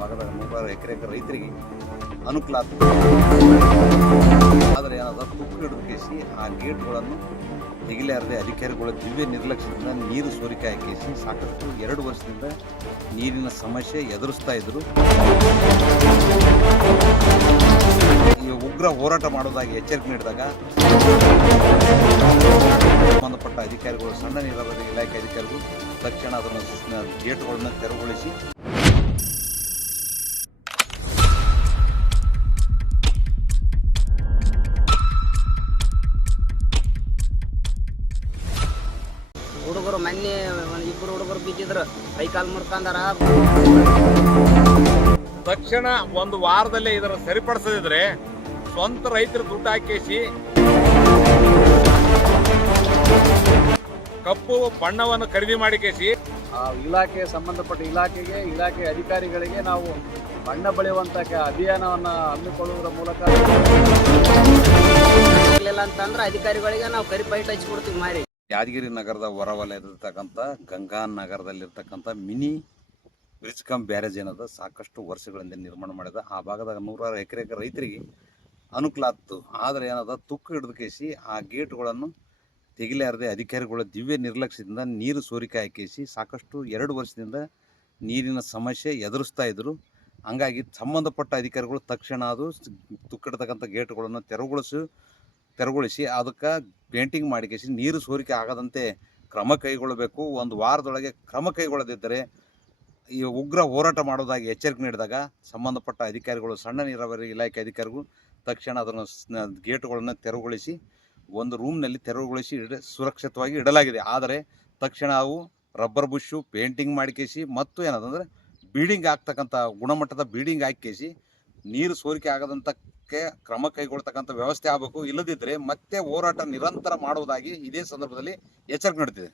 ಭಾಗದಾಗ 100 ಎಕರೆ ರೈತರಿಗೆ ಅನುಕೂಲ ಆಗ್ತದೆ. ಆದರೆ ಏನಾದ ತುಕ್ಕು ಹಿಡಿದು ಕೇಸಿ ಆ ಗೇಟ್ಗಳನ್ನು ತೆಗಿಲಾರದೆ ಅಧಿಕಾರಿಗಳ ದಿವ್ಯ ನಿರ್ಲಕ್ಷ್ಯದಿಂದ ನೀರು ಸೋರಿಕೆ ಹಾಕಿಸಿ ಸಾಕಷ್ಟು 2 ವರ್ಷದಿಂದ ನೀರಿನ ಸಮಸ್ಯೆ ಎದುರಿಸ್ತಾ ಇದ್ರು. ಈ ಉಗ್ರ ಹೋರಾಟ ಮಾಡೋದಾಗಿ ಎಚ್ಚರಿಕೆ ನೀಡಿದಾಗ ಸಂಬಂಧಪಟ್ಟ ಅಧಿಕಾರಿಗಳು, ಸಣ್ಣ ನೀರಾವರಿ ಇಲಾಖೆ ಅಧಿಕಾರಿಗಳು ತಕ್ಷಣ ಅದನ್ನು ಗೇಟ್ಗಳನ್ನು ತೆರವುಗೊಳಿಸಿ ಹುಡುಗರು ಮೊನ್ನೆ ಇಬ್ಬರು ಹುಡುಗರು ಬಿದ್ದಿದ್ರು, ಕೈ ಕಾಲು ಮುರ್ಕಂದಾರ. ತಕ್ಷಣ ಒಂದು ವಾರದಲ್ಲೇ ಇದರ ಸರಿಪಡಿಸದಿದ್ರೆ ಸ್ವಂತ ರೈತರ ದುಡ್ಡು ಹಾಕಿಸಿ ಕಪ್ಪು ಬಣ್ಣವನ್ನು ಖರೀದಿ ಮಾಡಿಕೇಸಿ ಇಲಾಖೆ ಸಂಬಂಧಪಟ್ಟ ಇಲಾಖೆ ಅಧಿಕಾರಿಗಳಿಗೆ ನಾವು ಬಣ್ಣ ಬಳಿಯುವಂತ ಅಭಿಯಾನವನ್ನು ಹಮ್ಮಿಕೊಳ್ಳುವುದರ ಮೂಲಕ ಅಂತಂದ್ರೆ ಅಧಿಕಾರಿಗಳಿಗೆ ನಾವು ಕರಿ ಪೈಟ್ ಹಚ್ಚಿಕೊಡ್ತೀವಿ ಮಾರಿ. ಯಾದಗಿರಿ ನಗರದ ಹೊರವಲಯದಲ್ಲಿರ್ತಕ್ಕಂಥ ಗಂಗಾ ನಗರದಲ್ಲಿರ್ತಕ್ಕಂಥ ಮಿನಿ ಬ್ರಿಡ್ಜ್ ಕಮ್ ಬ್ಯಾರೇಜ್ ಏನದ ಸಾಕಷ್ಟು ವರ್ಷಗಳಿಂದ ನಿರ್ಮಾಣ ಮಾಡಿದ. ಆ ಭಾಗದಾಗ 100 ಎಕರೆ ರೈತರಿಗೆ ಅನುಕೂಲ ಆಗ್ತು. ಆದರೆ ಏನದ ತುಕ್ಕು ಹಿಡಿದು ಕೇಸಿ ಆ ಗೇಟ್ಗಳನ್ನು ತೆಗಿಲಾರದೆ ಅಧಿಕಾರಿಗಳ ದಿವ್ಯ ನಿರ್ಲಕ್ಷ್ಯದಿಂದ ನೀರು ಸೋರಿಕೆ ಹಾಕಿಸಿ ಸಾಕಷ್ಟು 2 ವರ್ಷದಿಂದ ನೀರಿನ ಸಮಸ್ಯೆ ಎದುರಿಸ್ತಾ ಇದ್ರು. ಹಂಗಾಗಿ ಸಂಬಂಧಪಟ್ಟ ಅಧಿಕಾರಿಗಳು ತಕ್ಷಣ ಅದು ತುಕ್ಕಿಡ್ತಕ್ಕಂಥ ಗೇಟ್ಗಳನ್ನು ತೆರವುಗೊಳಿಸಿ ಅದಕ್ಕೆ ಪೇಂಟಿಂಗ್ ಮಾಡಿಕೇಸಿ ನೀರು ಸೋರಿಕೆ ಆಗದಂತೆ ಕ್ರಮ ಕೈಗೊಳ್ಳಬೇಕು. ಒಂದು ವಾರದೊಳಗೆ ಕ್ರಮ ಕೈಗೊಳ್ಳದಿದ್ದರೆ ಈ ಉಗ್ರ ಹೋರಾಟ ಮಾಡೋದಾಗಿ ಎಚ್ಚರಿಕೆ ನೀಡಿದಾಗ ಸಂಬಂಧಪಟ್ಟ ಅಧಿಕಾರಿಗಳು, ಸಣ್ಣ ನೀರಾವರಿ ಇಲಾಖೆ ಅಧಿಕಾರಿಗಳು ತಕ್ಷಣ ಅದನ್ನು ಗೇಟ್ಗಳನ್ನು ತೆರವುಗೊಳಿಸಿ ಒಂದು ರೂಮ್ನಲ್ಲಿ ತೆರವುಗೊಳಿಸಿ ಸುರಕ್ಷಿತವಾಗಿ ಇಡಲಾಗಿದೆ. ಆದರೆ ತಕ್ಷಣ ಅವು ರಬ್ಬರ್ ಬುಷು ಪೇಂಟಿಂಗ್ ಮಾಡಿಕೇಸಿ ಮತ್ತು ಏನದಂದರೆ ಬೀಡಿಂಗ್ ಆಗ್ತಕ್ಕಂಥ ಗುಣಮಟ್ಟದ ಬೀಡಿಂಗ್ ಹಾಕಿಸಿ ನೀರು ಸೋರಿಕೆ ಆಗದಂತಕ್ಕೆ ಕ್ರಮ ಕೈಗೊಳ್ತಕ್ಕಂಥ ವ್ಯವಸ್ಥೆ ಆಗಬೇಕು. ಇಲ್ಲದಿದ್ದರೆ ಮತ್ತೆ ಹೋರಾಟ ನಿರಂತರ ಮಾಡುವುದಾಗಿ ಇದೇ ಸಂದರ್ಭದಲ್ಲಿ ಎಚ್ಚರಿಕೆ ನೀಡುತ್ತಿದೆ.